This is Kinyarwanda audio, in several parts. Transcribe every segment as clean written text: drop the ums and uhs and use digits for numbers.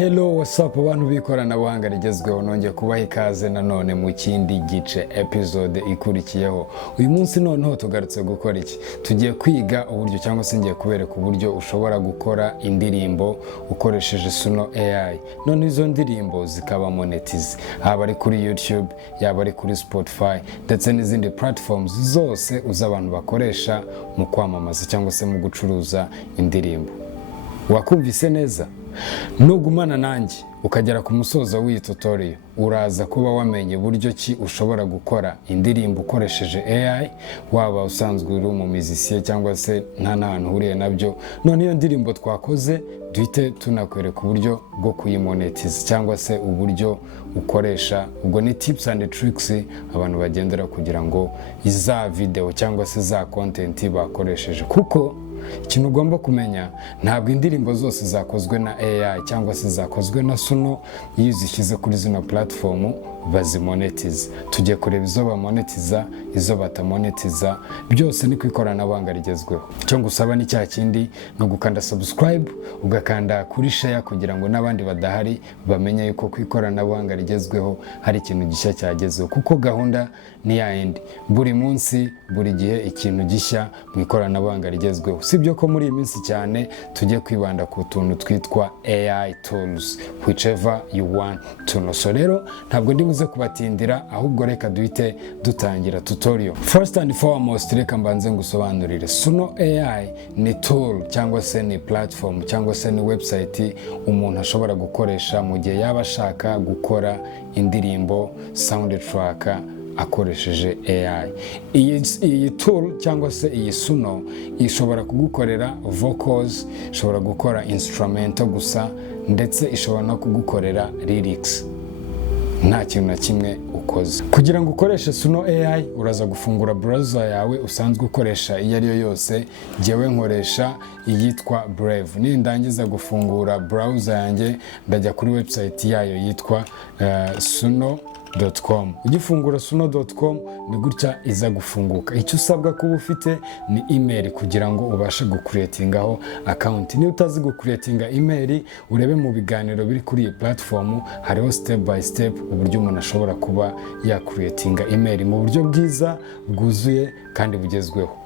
Hello, what's up abantu b'Ikoranabuhanga Rigezweho, nongeye kubaha ikaze nanone mu kindi gice episode ikurikiyeho. Uyu munsi noneho tugarutse gukora iki? Tugiye kwiga uburyo cyangwa se ngiye kubereka uburyo ushobora gukora indirimbo ukoresheje Suno AI. None izo ndirimbo zikaba monetize, haba ari kuri YouTube, yaba ari kuri Spotify ndetse n'izindi platforms zose uz'abantu bakoresha mu kwamamaza cyangwa se mu gucuruza indirimbo. Wakumvise neza? Nugumana nanjye ukagera ku musozo w'iyi tutorial, uraza kuba wamenye buryo ki ushobora gukora indirimbo ukoresheje AI, waba usanzwe uri mu musicien cyangwa se nta n'ahantu uhuriye nabyo. None iyo ndirimbo twakoze duhite tunakwereka uburyo bwo kuyimonetize cyangwa se uburyo ukoresha. Ubwo ni tips and tricks abantu bagendera kugira ngo iza video cyangwa se za content bakoresheje, kuko ikintu ugomba kumenya, ntabwo indirimbo zose zakozwe na AI cyangwa se zakozwe na Suno iyo uzishyize kuri zino platform bazimonetiza. Tugiye kureba izo bamonetiza, izo batamonetiza, byose ni ku Ikoranabuhanga Rigezweho. Icyo ngusaba ni cya kindi, no gukanda subscribe, ugakanda kuri share kugira ngo n'abandi badahari bamenye yuko ku Ikoranabuhanga Rigezweho hari ikintu gishya cyagezeho, kuko gahunda ni ya yindi, buri munsi buri gihe ikintu gishya mu Ikoranabuhanga Rigezweho. Sibyo ko muri iyi minsi cyane tugiye kwibanda ku tuntu twitwa AI tools, whichever you want to know. So rero ntabwo ndibuze kubatindira, ahubwo reka duhite dutangira tutorial. First and foremost, reka mbanze ngusobanurire. Suno AI ni tool cyangwa se ni platform cyangwa se ni website umuntu ashobora gukoresha mu gihe yaba ashaka gukora indirimbo, soundtrack akoresheje AI. Iyi tool cyangwa se iyi Suno ishobora kugukorera vocals, ishobora gukora instrumental gusa, ndetse ishobora no kugukorera lyrics nta kintu na kimwe ukoze. Kugira ngo ukoreshe Suno AI uraza gufungura browser yawe usanzwe ukoresha iyo ari yo yose. Jyewe nkoresha iyitwa Brave. Nindangiza gufungura browser yanjye ndajya kuri website yayo yitwa suno.com. Ugifungura suno.com ni gutya iza gufunguka. Icyo usabwa kuba ufite ni email kugira ngo ubashe gucreatingaho account. Niba utazi gucreatinga email, urebe mu biganiro biri kuri iyi platform, hariho step by step uburyo umuntu ashobora kuba creatinga email mu buryo bwiza, bwuzuye kandi bugezweho.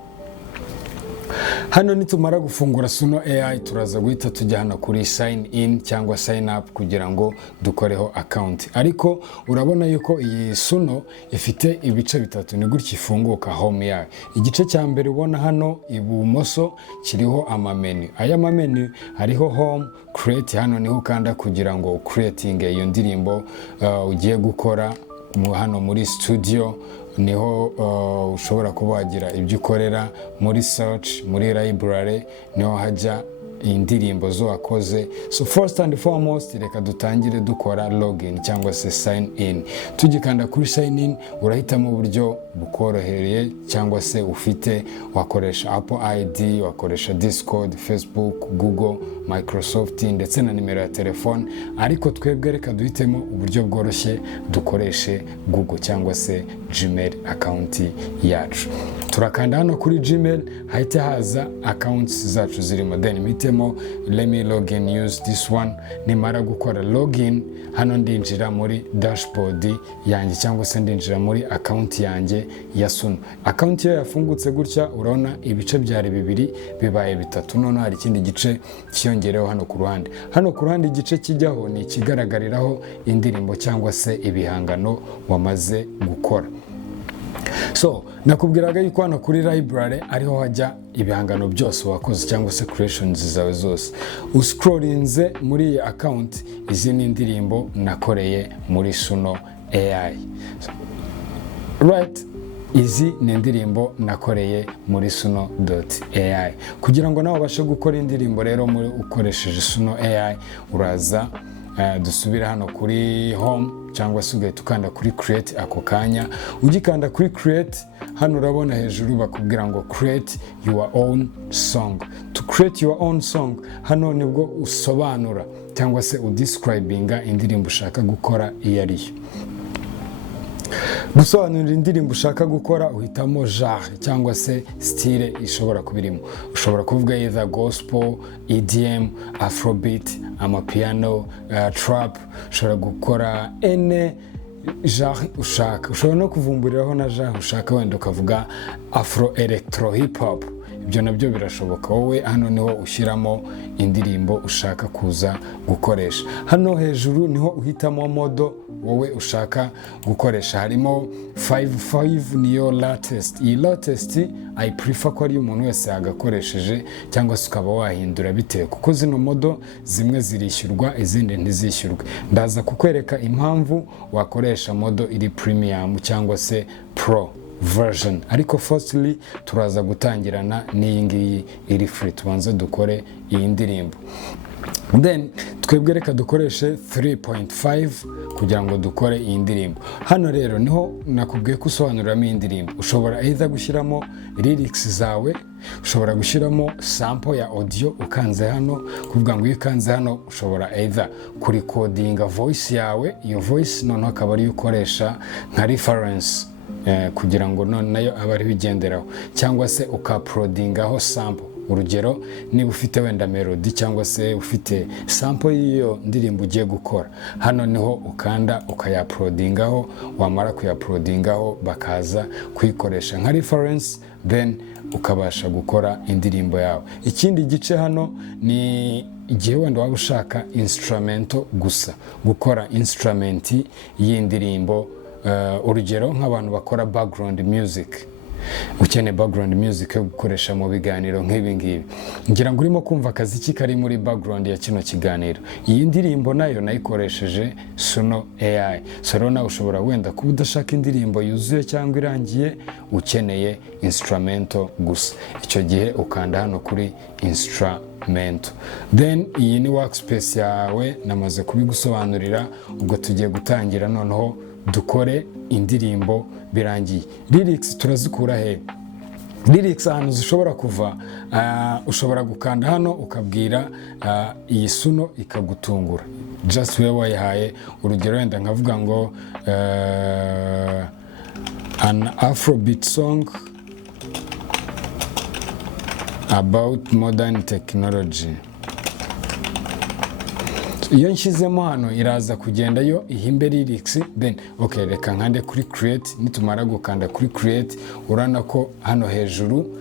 Hano nitumara gufungura Suno AI turaza guhita tujya hano kuri sign in cyangwa sign up kugira ngo dukoreho account. Ariko urabona yuko iyi Suno ifite ibice bitatu, ni gutya ifunguka home yayo. Igice cya mbere ubona hano ibumoso kiriho amamenu. Aya mamenu hariho home, create, hano niho ukanda kugira ngo creating iyo ndirimbo ugiye gukora hano muri studio. Niho ushobora kuba wagira ibyo ukorera. Muri search, muri library niho hajya indirimbo zo wakoze. So first and foremost, reka dutangire dukora login cyangwa se sign in. Tugikanda kuri sign in urahitamo uburyo bukorohereye cyangwa se ufite, wakoresha Apple ID, wakoresha Discord, Facebook, Google, Microsoft ndetse na nimero ya telefone. Ariko twebwe reka duhitemo uburyo bworoshye, dukoreshe Google cyangwa se Gmail account yacu. Turakanda hano kuri Gmail, hahita haza accounts zacu zirimo, then mitemo let me login use this one. Nimara gukora login, hano ndinjira muri dashboard yanjye cyangwa se ndinjira muri account yanjye ya Suno. Account yo yafungutse gutya, urabona ibice byari bibiri bibaye bitatu, none hari ikindi gice cyiyongereho hano ku ruhande. Hano ku ruhande igice kijyaho ni ikigaragariraho indirimbo cyangwa se ibihangano wamaze gukora. So nakubwiraga yuko hano kuri library ariho hajya ibihangano byose wakoze cyangwa se creations zawe zose. Uscrollinze muri iyi account, izi ni indirimbo nakoreye muri Suno AI. Right, izi ni indirimbo nakoreye muri Suno.ai. Kugira ngo nawe ubashe gukora indirimbo rero muri ukoresheje Suno AI, uraza dusubira hano kuri home cyangwa se ugahita ukanda kuri create ako kanya. Ugikanda kuri create, hano urabona hejuru bakubwira ngo create your own song. To create your own song, hano nibwo usobanura cyangwa se udescribinga indirimbo ushaka gukora iyo ari yo. Gusobanurira indirimbo ushaka gukora uhitamo genre cyangwa se style ishobora kubirimo. Ushobora kuvuga either gospel, EDM, Afrobeat, amapiano, trap. Ushobora gukora ene genre ushaka. Ushobora no kuvumburiraho na genre ushaka, wenda ukavuga Afro Electro Hip Hop. Ibyo nabyo birashoboka. Wowe hano niho ushyiramo indirimbo ushaka kuza gukoresha. Hano hejuru niho uhitamo modo wowe ushaka gukoresha. Harimo 5 niyo latest. Iyi latest I prefer ko ari umuntu wese yagakoresheje, cyangwa se ukaba wahindura bitewe, kuko zino modo zimwe zirishyurwa izindi ntizishyurwe. Ndaza kukwereka impamvu wakoresha modo iri premium cyangwa se pro version. Ariko firstly turaza gutangirana n'iyi ngiyi iri free. Tubanze dukore iyi ndirimbo, then twebwe reka dukoreshe 3.5 kugira ngo dukore iyi ndirimbo. Hano rero niho nakubwiye ko usobanuriramo iyi ndirimbo. Ushobora either gushyiramo lyrics zawe, ushobora gushyiramo sample ya audio ukanze hano. Kuvuga ngo iyo ukanze hano ushobora either kurikodinga voice yawe, iyo voice noneho akaba ariyo ukoresha nka reference kugira ngo none nayo aba ariho igenderaho, cyangwa se ukaprodingaho sample. Urugero, niba ufite wenda melody cyangwa se ufite sample y'iyo ndirimbo ugiye gukora, hano niho ukanda ukayaprodingaho. Wamara kuyaprodingaho bakaza kuyikoresha nka reference, then ukabasha gukora indirimbo yawe. Ikindi gice hano ni igihe wenda waba ushaka instrumento gusa, gukora instrument y'indirimbo. Urugero nk'abantu bakora background music, ukeneye background music yo gukoresha mu biganiro nk'ibi ngibi. Ngira ngo urimo kumva akaziki kari muri background ya kino kiganiro. Iyi ndirimbo nayo nayikoresheje Suno AI. So rero nawe ushobora wenda kuba udashaka indirimbo yuzuye cyangwa irangiye, ukeneye instrumento gusa, icyo gihe ukanda hano kuri instrumento. Then iyi ni workspace yawe namaze kubigusobanurira. Ubwo tugiye gutangira noneho dukore indirimbo birangiye. Lyrics turazikura he? Lyrics ahantu zishobora kuva, ushobora gukanda hano ukabwira iyi Suno ikagutungura just wewe wayihaye. Urugero wenda nkavuga ngo an Afrobeat song about modern technology. Iyo nshyizemo hano iraza kugenda yo ihimbe lyrics, then okay, reka nkande kuri create. Nitumara gukanda kuri create, urana ko hano hejuru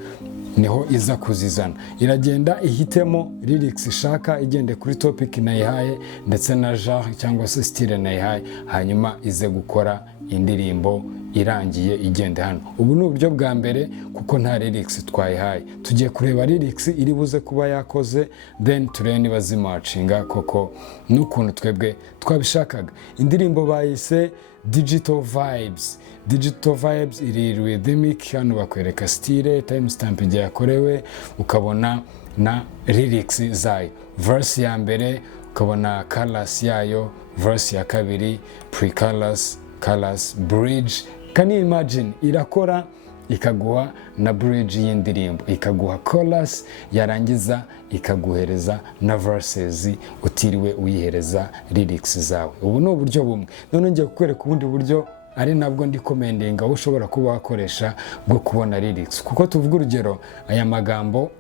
niho iza kuzizana. Iragenda ihitemo lyrics ishaka, igende kuri topic nayihaye ndetse na genre cyangwa se style nayihaye, hanyuma ize gukora indirimbo irangiye igende hano. Ubu ni uburyo bwa mbere kuko nta lyrics twayihaye. Tugiye kureba lyrics iri buze kuba yakoze, then turebe niba zimacinga koko n'ukuntu twebwe twabishakaga. Indirimbo bayise Digital Vibes. Digital Vibes iri rhythmic. Hano bakwereka style, timestamp igihe yakorewe, ukabona na lyrics zayo. Verse ya mbere ukabona chorus yayo, verse ya kabiri pre-chorus, chorus, bridge. Can you imagine? Irakora ikaguha na bridge y'indirimbo, ikaguha chorus, yarangiza ikaguhereza na verses utiriwe uyihereza lyrics zawe. Ubu ni uburyo bumwe. None ngiye kukwereka ubundi buryo ari nabwo ndi commendinga ushobora kuba wakoresha bwo kubona lyrics. Kuko tuvuga urugero, aya magambo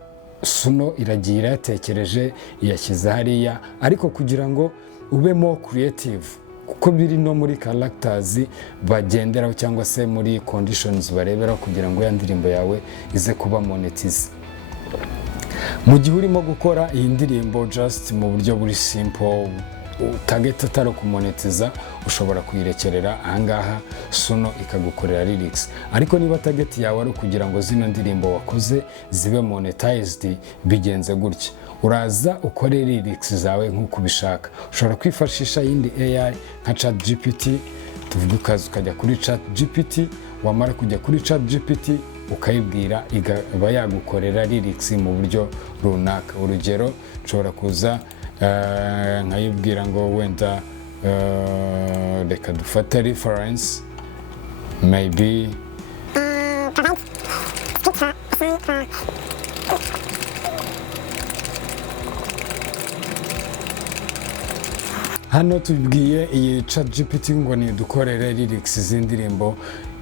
Suno iragira yatekereje iyashyize hariya, ariko kugira ngo ube more creative, kuko biri no muri characters bagenderaho cyangwa se muri conditions barebera kugira ngo ya ndirimbo yawe ize kuba monetize. Mu gihe urimo gukora iyi ndirimbo just mu buryo buri simple, target atari kumonetiza, ushobora kuyirekerera ahangaha Suno ikagukorera lyrics. Ariko niba target yawe ari kugira ngo zino ndirimbo wakoze zibe monetized, bigenze gutya. Uraza ukore lyrics zawe nk'uko ubishaka. Ushobora kwifashisha yindi AI nka ChatGPT. Tuvuga ukaza ukajya kuri ChatGPT, wamara kujya kuri ChatGPT ukayibwira igaba yagukorera lyrics mu buryo runaka. Urugero, nshobora kuza nkayibwira ngo wenda reka dufate reference maybe hano tubwiye iyi ChatGPT ngo ni dukorere lyrics z'indirimbo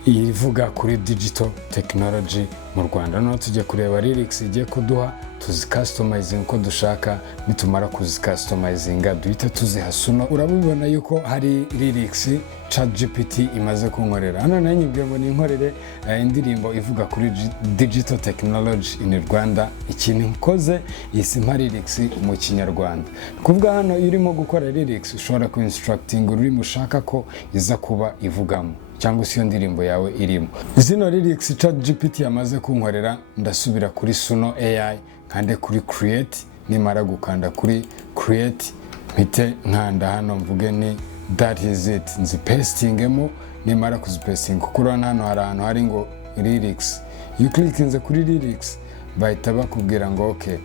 ivuga kuri digital technology mu Rwanda. Noneho tujye kureba lyrics igiye kuduha, tuzicustomizinga uko dushaka, nitumara kuzicustomizinga duhita tuzihasuno. Urabibona yuko hari lyrics ChatGPT imaze kunkorera. Hano nayo nyibwiye ngo ninkorere indirimbo ivuga kuri digital technology in Rwanda. Ikintu nkoze isimpa lyrics mu Kinyarwanda. Kuvuga hano iyo urimo gukora lyrics ushobora ku instructing ururimi ushaka ko iza kuba ivugamo cyangwa se iyo ndirimbo yawe irimo. Zino lyrics ChatGPT yamaze kunkorera, ndasubira kuri Suno AI kande kuri create, nimara gukanda kuri create mpite nkanda hano mvuge ni that is it, nzipestingemo. Nimara kuzipesting kuko hano hari ahantu hari ngo lyrics, you clickinze kuri lyrics bahita bakubwira ngo okay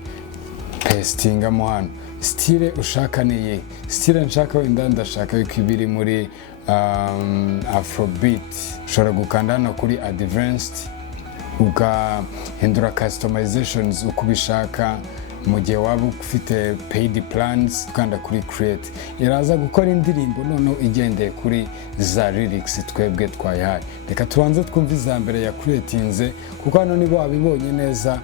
pastingamo hano style ushaka niye. Style nshaka wenda ndashaka yuko ibiri muri Afrobeat. Ushobora gukanda hano kuri advanced ugahindura customizations uko ubishaka. Mu gihe waba ufite paid plans ukanda kuri create, iraza gukora indirimbo noneho igendeye kuri za lyrics twebwe twayihaye. Reka tubanze twumve iza mbere ya creatinze kuko hano nibo wabibonye neza.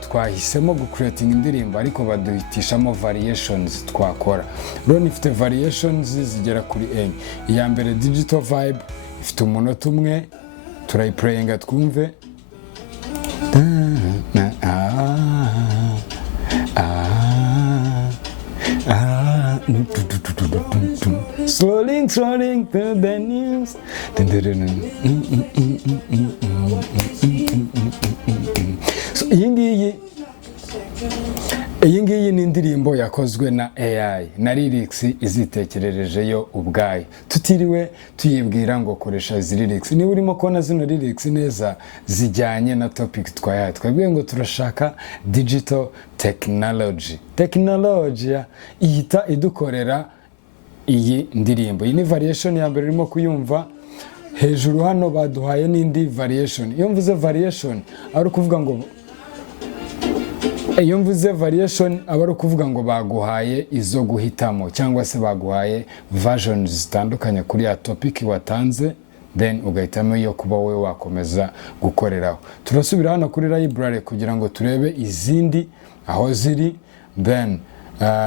Twahisemo gucreating indirimbo ariko baduhitishamo variations twakora. Rero ifite variations zigera kuri 4. Iya mbere digital vibe ifite umunota umwe, turayiplayinga twumve. Scrolling through the news. So iyi ngiyi ni indirimbo yakozwe na AI na lyrics izitekererejeyo ubwayo, tutiriwe tuyibwira ngo koresha izi lyrics. Niba urimo kubona zino lyrics neza zijyanye na topic twayaye, twabwiye ngo turashaka digital technology. Technology ihita idukorera iyi ndirimbo. Iyi ni variation ya mbere urimo kuyumva. Hejuru hano baduhaye n'indi variation. Iyo mvuze variation ari kuvuga ngo aba kuvuga ngo baguhaye izo guhitamo cyangwa se baguhaye versions zitandukanye kuri ya topic watanze, then ugahitamo iyo kuba wowe wakomeza gukoreraho. Turasubira hano kuri library kugira ngo turebe izindi aho ziri. Then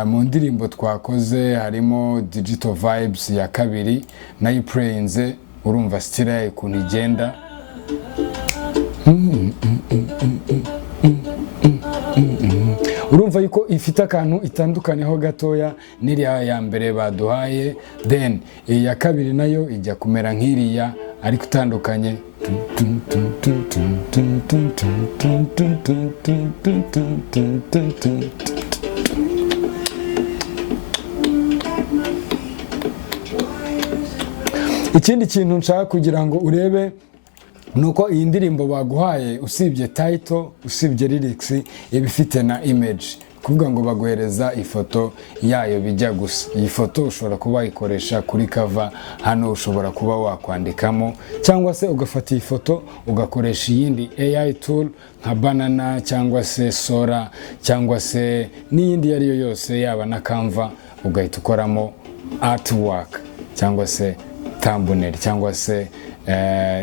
mu ndirimbo twakoze harimo digital vibes ya kabiri, nayo playinze urumva style yayo ukuntu igenda. Urumva yuko ifite akantu itandukanyeho gatoya n'iriya ya mbere baduhaye. Then iya kabiri nayo ijya kumera nk'iriya ariko utandukanye. Ikindi kintu nshaka kugira ngo urebe nuko iyi ndirimbo baguhaye usibye title, usibye lyrics, ibifite na image. Kuvuga ngo baguhereza ifoto yayo bijya gusa. Iyi foto ushobora kuba wayikoresha kuri cover, hano ushobora kuba wakwandikamo cyangwa se ugafata iyi foto ugakoresha iyindi AI tool nka Banana cyangwa se Sora cyangwa se n'iyindi yariyo yose yaba na Canva, ugahita ukoramo artwork cyangwa se thumbnail cyangwa se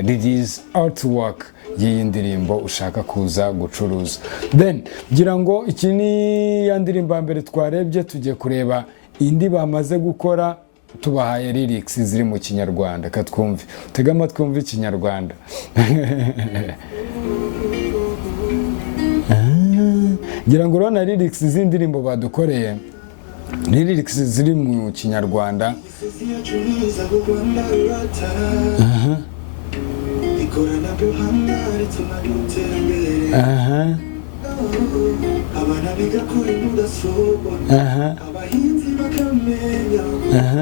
release artwork y'iyi ndirimbo ushaka kuza gucuruza. Then gira ngo iki ni ya ndirimbo ya mbere twarebye, tugiye kureba indi bamaze gukora tubahaye lyrics ziri mu Kinyarwanda. Katwumve, tega amatwi wumve Ikinyarwanda. Gira ngo urabona lyrics z'indirimbo badukoreye, lyrics ziri mu Kinyarwanda. Ikoranabuhanga abana biga kuri mudasobwa, abahinzi bakamenya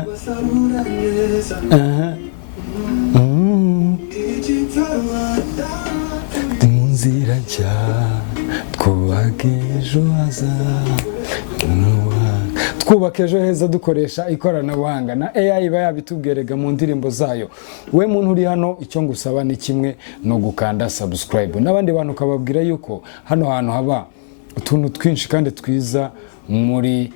basarura neza. Nzira cya twubaka ejo hazaza, twubaka ejo heza dukoresha ikoranabuhanga. Na AI iba yabitubwerega mu ndirimbo zayo. We muntu uri hano icyo ngusaba ni kimwe, no gukanda subscribe. N'abandi bantu ukababwira yuko hano hantu haba utuntu twinshi kandi twiza muri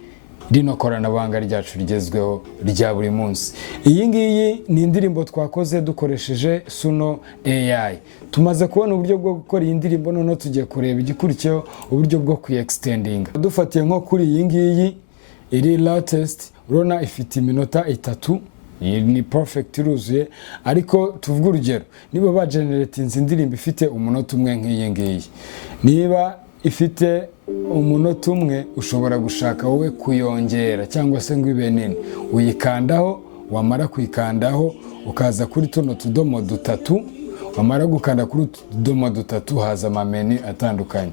rino koranabuhanga ryacu rigezweho rya buri munsi. Iyi ngiyi ni indirimbo twakoze dukoresheje Suno AI. Tumaze kubona uburyo bwo gukora iyi ndirimbo, noneho tugiye kureba igikurikiyeho uburyo bwo kuextendinga. Dufatiye nko kuri iyi ngiyi iri latest, urabona ifite iminota 3. Iyi ni perfect iruzuye, ariko tuvuga urugero niba bageneratinze indirimbo ifite umunota umwe nk'iyi ngiyi, niba ifite umunota umwe ushobora gushaka wowe kuyongera cyangwa se ngo ibe nini, uyikandaho, wamara kuyikandaho ukaza kuri tuno tudomo dutatu, wamara gukanda kuri tudomo dutatu haza amameni atandukanye.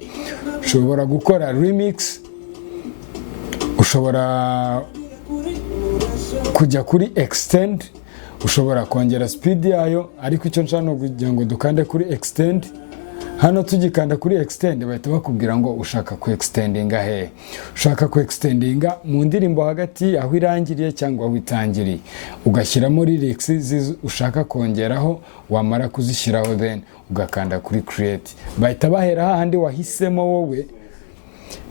Ushobora gukora remix, ushobora kujya kuri extend, ushobora kongera speed yayo, ariko icyo nshaka kugira ngo dukande kuri extend. Hano tugikanda kuri extend bahita bakubwira ngo ushaka ku extendinga he. Ushaka ku extendinga mu ndirimbo hagati aho irangiriye cyangwa aho itangiriye, ugashyiramo lyrics ushaka kongeraho, wamara kuzishyiraho then ugakanda kuri create. Bahita bahera hahandi wahisemo wowe,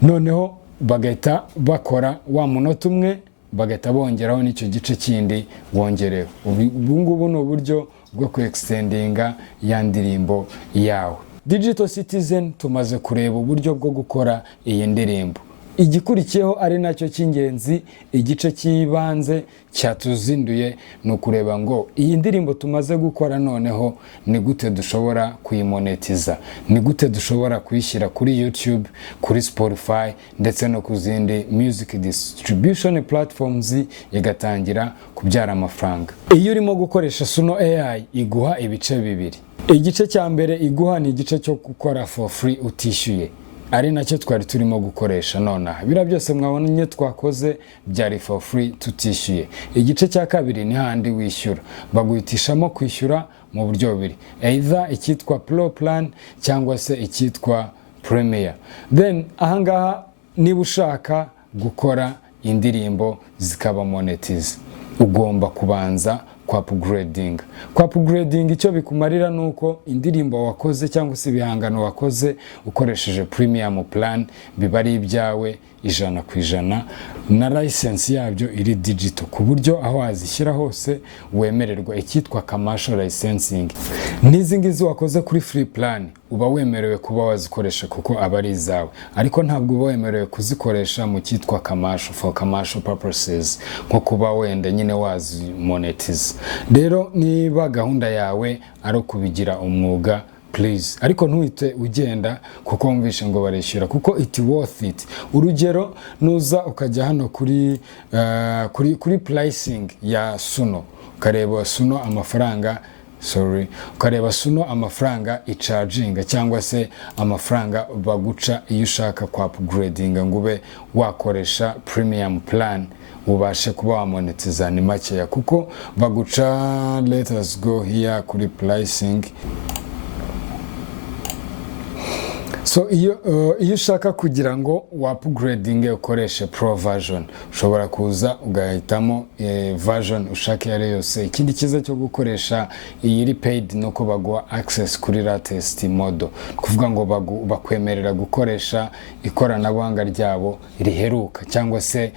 noneho bagahita bakora wa munota umwe, bagahita bongeraho n'icyo gice kindi wongereho. Ubu ngubu ni uburyo bwo ku extendinga ya ndirimbo yawe. Digital Citizen tumaze kureba uburyo bwo gukora iyi ndirimbo. Igikurikiyeho ari nacyo cy'ingenzi, igice cy'ibanze cyatuzinduye, ni ukureba ngo iyi ndirimbo tumaze gukora noneho ni gute dushobora kuyimonetiza, ni gute dushobora kuyishyira kuri YouTube, kuri Spotify ndetse no ku zindi music distribution platforms, igatangira kubyara amafaranga. Iyo urimo gukoresha Suno AI iguha ibice bibiri. Igice cya mbere iguha ni igice cyo gukora for free utishyuye, ari nacyo twari turimo gukoresha nonaha. Bira byose mwabonye twakoze byari for free tutishyuye. Igice cya kabiri ni handi wishyura, baguhitishamo kwishyura mu buryo bubiri, either icyitwa Pro Plan cyangwa se icyitwa Premier. Then ahangaha niba ushaka gukora indirimbo zikaba monetize, ugomba kubanza kwa upgrading. Kwa upgrading icyo bikumarira nuko indirimbo wakoze cyangwa se ibihangano wakoze ukoresheje premium plan biba ari ibyawe 100% na license yabyo iri digital, ku buryo aho wazishyira hose wemererwa icyitwa commercial licensing. N'izi ngizi wakoze kuri free plan uba wemerewe kuba wazikoresha kuko aba ari izawe, ariko ntabwo uba wemerewe kuzikoresha mu cyitwa commercial, for commercial purposes, nko kuba wenda nyine wazimonetize. Rero niba gahunda yawe ari kubigira umwuga, please, ariko ntuhite ugenda kuko wumvishe ngo barishyura, kuko it worth it. Urugero nuza ukajya hano kuri pricing ya Suno, ukareba Suno amafaranga ukareba Suno amafaranga icharginga cyangwa se amafaranga baguca iyo ushaka kwa upgrading ngo ube wakoresha premium plan ubashe kuba wamonetiza ni makeya, kuko baguca. Let us go here kuri pricing. So iyo ushaka kugira ngo upgrading ukoreshe pro version, ushobora kuza ugahitamo version ushaka yari yose. Ikindi kiza cyo gukoresha iyi paid nuko baguha access kuri latest model, kuvuga ngo bakwemerera gukoresha ikoranabuhanga ryabo riheruka cyangwa se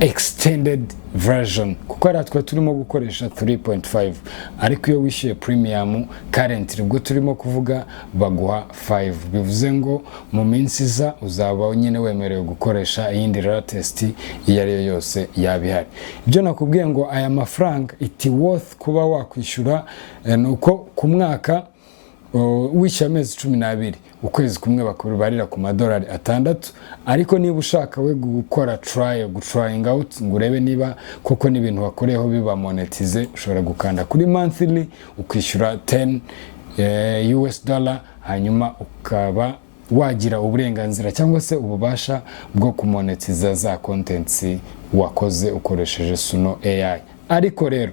extended version, kuko aratwa turimo gukoresha 3.5, ariko iyo wishyuye premium currently ubwo turimo kuvuga baguha 5. Bivuze ngo mu minsi iza uzaba nyine wemerewe gukoresha iyindi latest iyo ari yo yose yabihari. Ibyo nakubwiye ngo aya mafaranga it worth kuba wakwishyura, nuko ku mwaka wishyura amezi 12, ukwezi kumwe bakubarira ku madolari 6. Ariko niba ushaka we gukora trying out ngo urebe niba koko n'ibintu wakoreyeho biba monetize, ushobora gukanda kuri monthly ukishyura $10, hanyuma ukaba wagira uburenganzira cyangwa se ububasha bwo kumonetiza za contents wakoze ukoresheje Suno AI. Ariko rero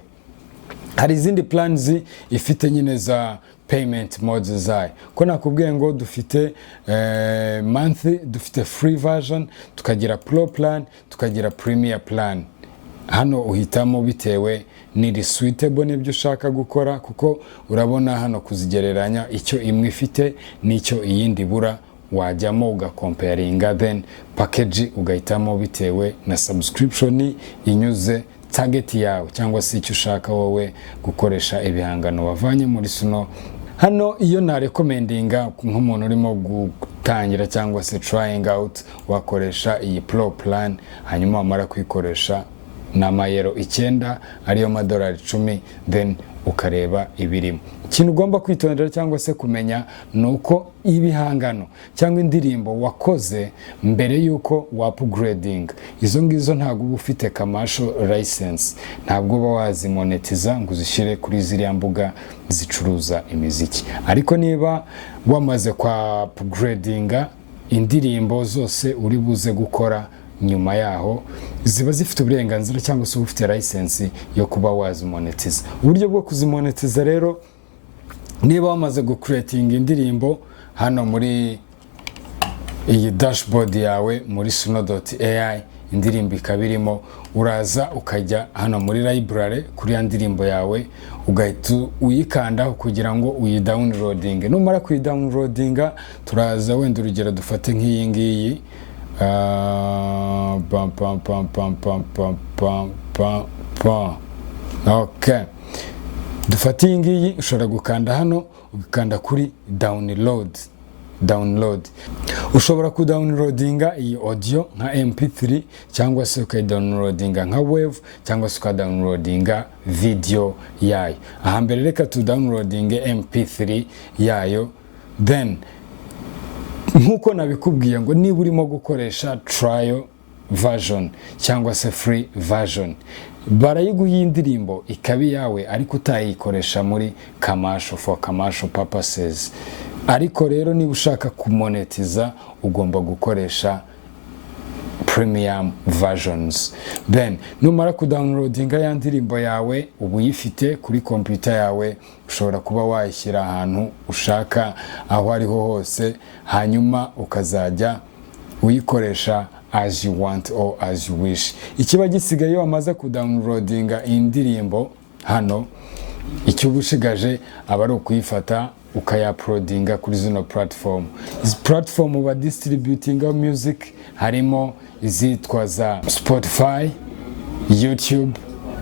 hari izindi plans ifite nyine za payment modes zayo, ko nakubwiye ngo dufite monthly, dufite free version, tukagira pro plan, tukagira premier plan. Hano uhitamo bitewe n'iri suitable n'ibyo ushaka gukora, kuko urabona hano kuzigereranya icyo imwe ifite n'icyo iyindi bura wajyamo ugakomparinga, then package ugahitamo bitewe na subscription inyuze target yawe cyangwa se icyo ushaka wowe gukoresha ibihangano wavanye muri suno. Hano iyo na recommendinga nk'umuntu urimo gutangira cyangwa se trying out, wakoresha iyi pro plan, hanyuma wamara kuyikoresha n'amayero 9 ariyo madolari 10, then ukareba ibirimo. Ikintu ugomba kwitondera cyangwa se kumenya nuko ibihangano cyangwa indirimbo wakoze mbere yuko wa upgrading, izo ngizo ntabwo uba ufite commercial license, ntabwo uba wazimonetiza ngo uzishyire kuri ziriya mbuga zicuruza imiziki. Ariko niba wamaze kwa upgradinga, indirimbo zose uri buze gukora nyuma yaho ziba zifite uburenganzira cyangwa se ufite license yo kuba wazimonetiza. Uburyo bwo kuzimonetiza rero, niba wamaze gucreating indirimbo hano muri iyi dashboard yawe muri suno.ai, indirimbo ikabirimo, uraza ukajya hano muri library kuri ya ndirimbo yawe, ugahita uyikandaho kugira ngo uyidownloading. Numara kuyidownloadinga, turaza wenda urugero dufate nk'iyi ngiyi, okay, dufate iyi ngiyi, ushobora gukanda hano ugakanda kuri download. Ushobora kudownloadinga iyi audio nka mp3 cyangwa se ukadownloadinga nka wave cyangwa se ukadownloadinga video yayo. Aha mbere reka tudownloadinge mp3 yayo, then nkuko nabikubwiye ngo niba urimo gukoresha trial version cyangwa se free version, barayiguha indirimbo ikabi yawe ariko utayikoresha muri for commercial purposes. Ariko rero niba ushaka kumonetiza, ugomba gukoresha premium versions. Then numara kudownloadinga ya ndirimbo yawe, ubu uyifite kuri computer yawe, ushobora kuba wayishyira ahantu ushaka aho ariho hose, hanyuma ukazajya uyikoresha as you want or as you wish. Ikiba gisigaye wamaze kudownloadinga indirimbo hano, icyo ubushigaje aba ari ukuyifata ukayaploadinga kuri zino platform. Izi platform ba distributing music harimo izitwa za Spotify, YouTube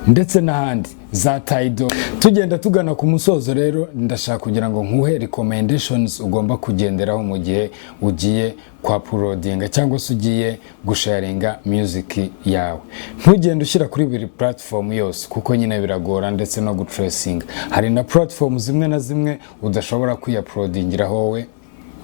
ndetse n'ahandi za Tidal. Tugenda tugana ku musozo rero, ndashaka kugira ngo nkuhe recommendations ugomba kugenderaho mu gihe ugiye kwa uploadinga cyangwa se ugiye gusharinga music yawe. Ntugende ushyira kuri buri platform yose kuko nyine biragora ndetse no gutracing. Hari na platform zimwe na zimwe udashobora kuyaploadingira wowe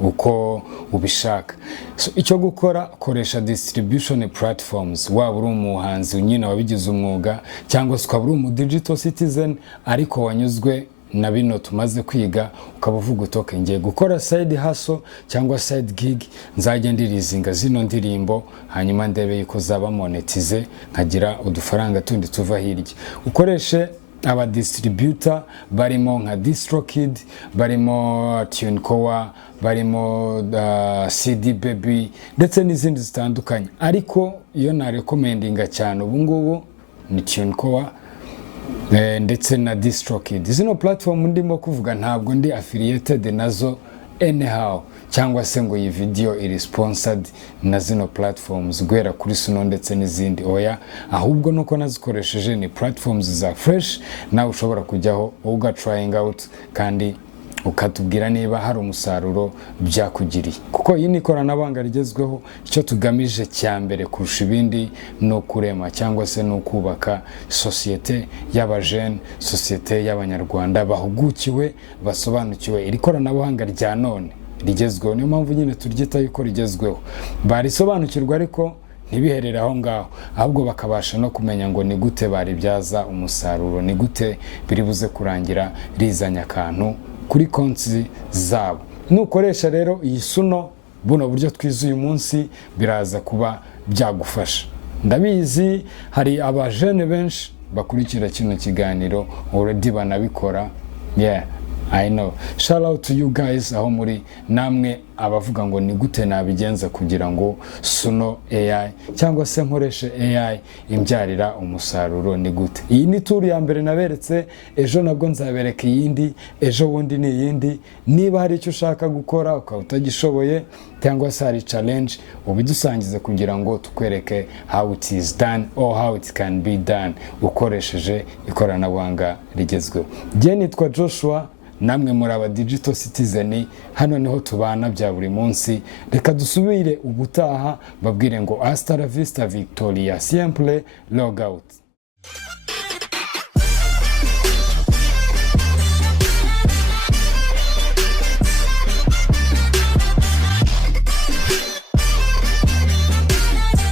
uko ubishaka. So icyo gukora, koresha distribution platforms. Waba uri umuhanzi nyine wabigize umwuga cyangwa se ukaba uri umu digital citizen ariko wanyuzwe na bino tumaze kwiga, ukaba uvuga utoke ngiye gukora side hustle cyangwa side gig, nzajya ndirizinga zino ndirimbo hanyuma ndebe yuko zaba monetize nkagira udufaranga tundi tuva hirya. Ukoreshe aba distributor barimo nka DistroKid, barimo TuneCore, barimo CD Baby ndetse n'izindi zitandukanye. Ariko iyo na recommendinga cyane ubu ngubu ni TuneCore ndetse na DistroKid. Zino platform ndimo kuvuga ntabwo ndi affiliated nazo anyhow, cyangwa se ngo iyi video iri sponsored na zino platforms guhera kuri Suno ndetse n'izindi. Oya, ahubwo nuko nazikoresheje ni platforms za fresh, nawe ushobora kujyaho uga trying out kandi ukatubwira niba hari umusaruro byakugiriye. Kuko iyi ni ikoranabuhanga rigezweho, icyo tugamije cyambere kurusha ibindi no kurema cyangwa se no kubaka societe y'abajene, societe y'abanyarwanda bahugukiwe, basobanukiwe iri koranabuhanga rya none rigezweho. Niyo mpamvu nyine turyita yuko rigezweho. Barisobanukirwa ariko ntibiherera aho ngaho, ahubwo bakabasha no kumenya ngo ni gute baribyaza umusaruro, ni gute biri buze kurangira rizanya akantu kuri konti zabo. Nukoresha rero iyi Suno, buno buryo twize uyu munsi, biraza kuba byagufasha. Ndabizi hari abajene benshi bakurikira kino kiganiro already banabikora. I know. Shout out to you guys aho muri namwe abavuga ngo ni gute nabigenza kugira ngo suno AI cyangwa se nkoreshe AI imbyarira umusaruro ni gute. Iyi ni tour ya mbere naberetse, ejo nabwo nzabereka iyindi, ejo bundi ni iyindi. Niba hari icyo ushaka gukora ukaba utagishoboye cyangwa se hari challenge ubidusangize kugira ngo tukwereke how it is done or how it can be done ukoresheje ikoranabuhanga rigezweho. Je nitwa Joshua, namwe muri aba digital citizen, hano niho tubana bya buri munsi. Reka dusubire ubutaha babwire ngo hasta la vista Victoria, siempre log out.